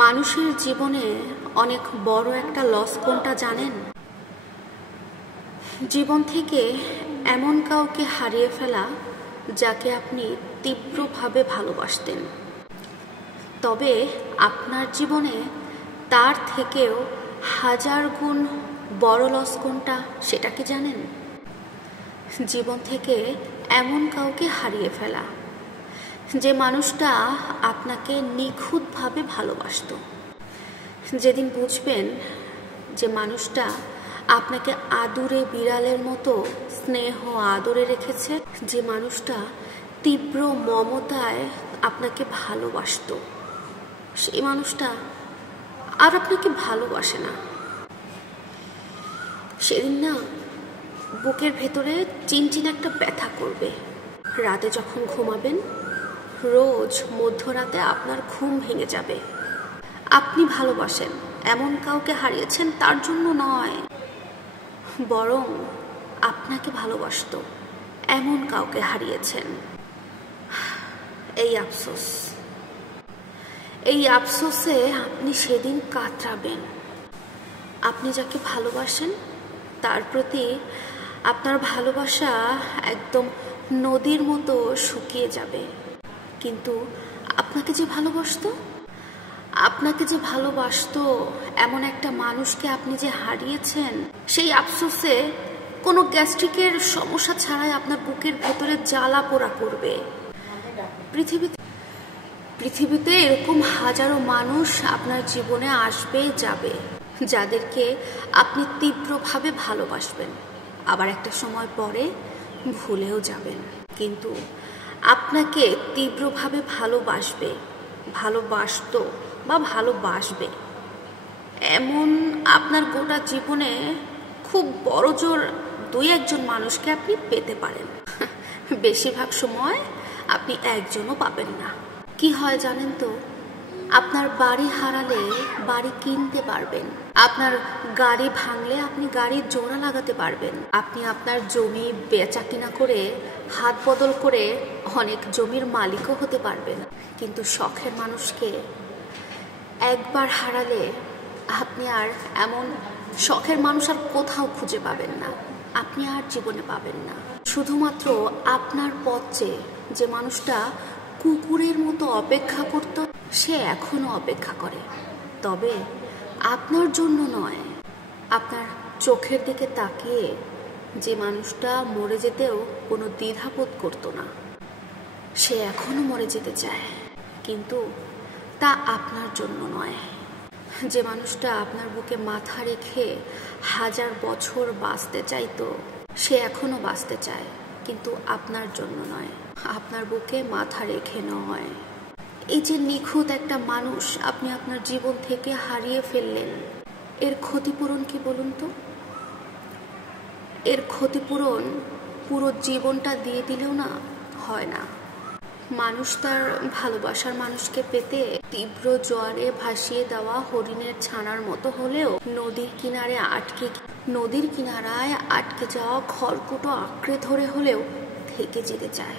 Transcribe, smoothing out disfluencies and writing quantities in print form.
মানুষের জীবনে অনেক বড় একটা লস কোনটা জানেন? জীবন থেকে এমন কাউকে হারিয়ে ফেলা যাকে আপনি তীব্রভাবে ভালোবাসতেন, তবে আপনার জীবনে তার থেকেও হাজার গুণ বড় লস কোনটা সেটা কি জানেন? জীবন থেকে এমন কাউকে হারিয়ে ফেলা যে মানুষটা আপনাকে নিখুঁতভাবে ভালোবাসতো। যেদিন বুঝবেন যে মানুষটা আপনাকে আদুরে বিড়ালের মতো স্নেহ আদরে রেখেছে, যে মানুষটা তীব্র মমতায় আপনাকে ভালোবাসতো, সেই মানুষটা আর আপনাকে ভালোবাসে না, সেদিন না বুকের ভেতরে চিনচিন একটা ব্যথা করবে। রাতে যখন ঘুমাবেন, রোজ মধ্যরাতে আপনার ঘুম ভেঙে যাবে। আপনি ভালোবাসেন এমন কাউকে হারিয়েছেন তার জন্য নয়, বরং আপনাকে ভালোবাসতো এমন কাউকে হারিয়েছেন। এই আফসোসে আপনি সেদিন কাতরাবেন। আপনি যাকে ভালোবাসেন তার প্রতি আপনার ভালোবাসা একদম নদীর মতো শুকিয়ে যাবে। কিন্তু আপনাকে যে ভালোবাসতো এমন একটা মানুষকে আপনি যে হারিয়েছেন, সেই আফসোসে কোনো গ্যাস্ট্রিকের সমস্যা ছাড়াই আপনার বুকের ভেতরে জ্বালা পোড়া করবে। পৃথিবীতে এরকম হাজারো মানুষ আপনার জীবনে আসবে যাবে, যাদেরকে আপনি তীব্রভাবে ভালোবাসবেন, আবার একটা সময় পরে ভুলেও যাবেন। কিন্তু আপনাকে তীব্রভাবে ভালোবাসতো বা ভালোবাসবে এমন আপনার গোটা জীবনে খুব বড় জোর 2-1 মানুষকে আপনি পেতে পারেন। বেশিরভাগ সময় আপনি একজনও পাবেন না। কি হয় জানেন তো? আপনার বাড়ি হারালে বাড়ি কিনতে পারবেন, আপনার গাড়ি ভাঙলে আপনি গাড়ির জোড়া লাগাতে পারবেন, আপনি আপনার জমি বেচা কিনা করে হাত বদল করে অনেক জমির মালিকও হতে পারবেন। কিন্তু শখের মানুষকে একবার হারালে আপনি আর এমন শখের মানুষ আর কোথাও খুঁজে পাবেন না, আপনি আর জীবনে পাবেন না। শুধুমাত্র আপনার পথ চেয়ে যে মানুষটা কুকুরের মতো অপেক্ষা করত, সে এখনো অপেক্ষা করে, তবে আপনার জন্য নয়। আপনার চোখের দিকে তাকিয়ে যে মানুষটা মরে যেতেও কোনো দ্বিধাবোধ করতো না, সে এখনো মরে যেতে চায়, কিন্তু তা আপনার জন্য নয়। যে মানুষটা আপনার বুকে মাথা রেখে 1000 বছর বাঁচতে চাইতো, সে এখনো বাঁচতে চায়, কিন্তু আপনার জন্য নয়, আপনার বুকে মাথা রেখে নয়। এই যে নিখুঁত একটা মানুষ আপনি আপনার জীবন থেকে হারিয়ে ফেললেন, এর ক্ষতিপূরণ কি বলুন তো? এর ক্ষতিপূরণ পুরো জীবনটা দিয়ে দিলেও না হয় না। মানুষ তার ভালোবাসার মানুষকে পেতে তীব্র জোয়ারে ভাসিয়ে দেওয়া হরিণের ছানার মতো হলেও নদীর কিনারায় আটকে যাওয়া খড়কুটো আঁকড়ে ধরে হলেও থেকে যেতে চায়।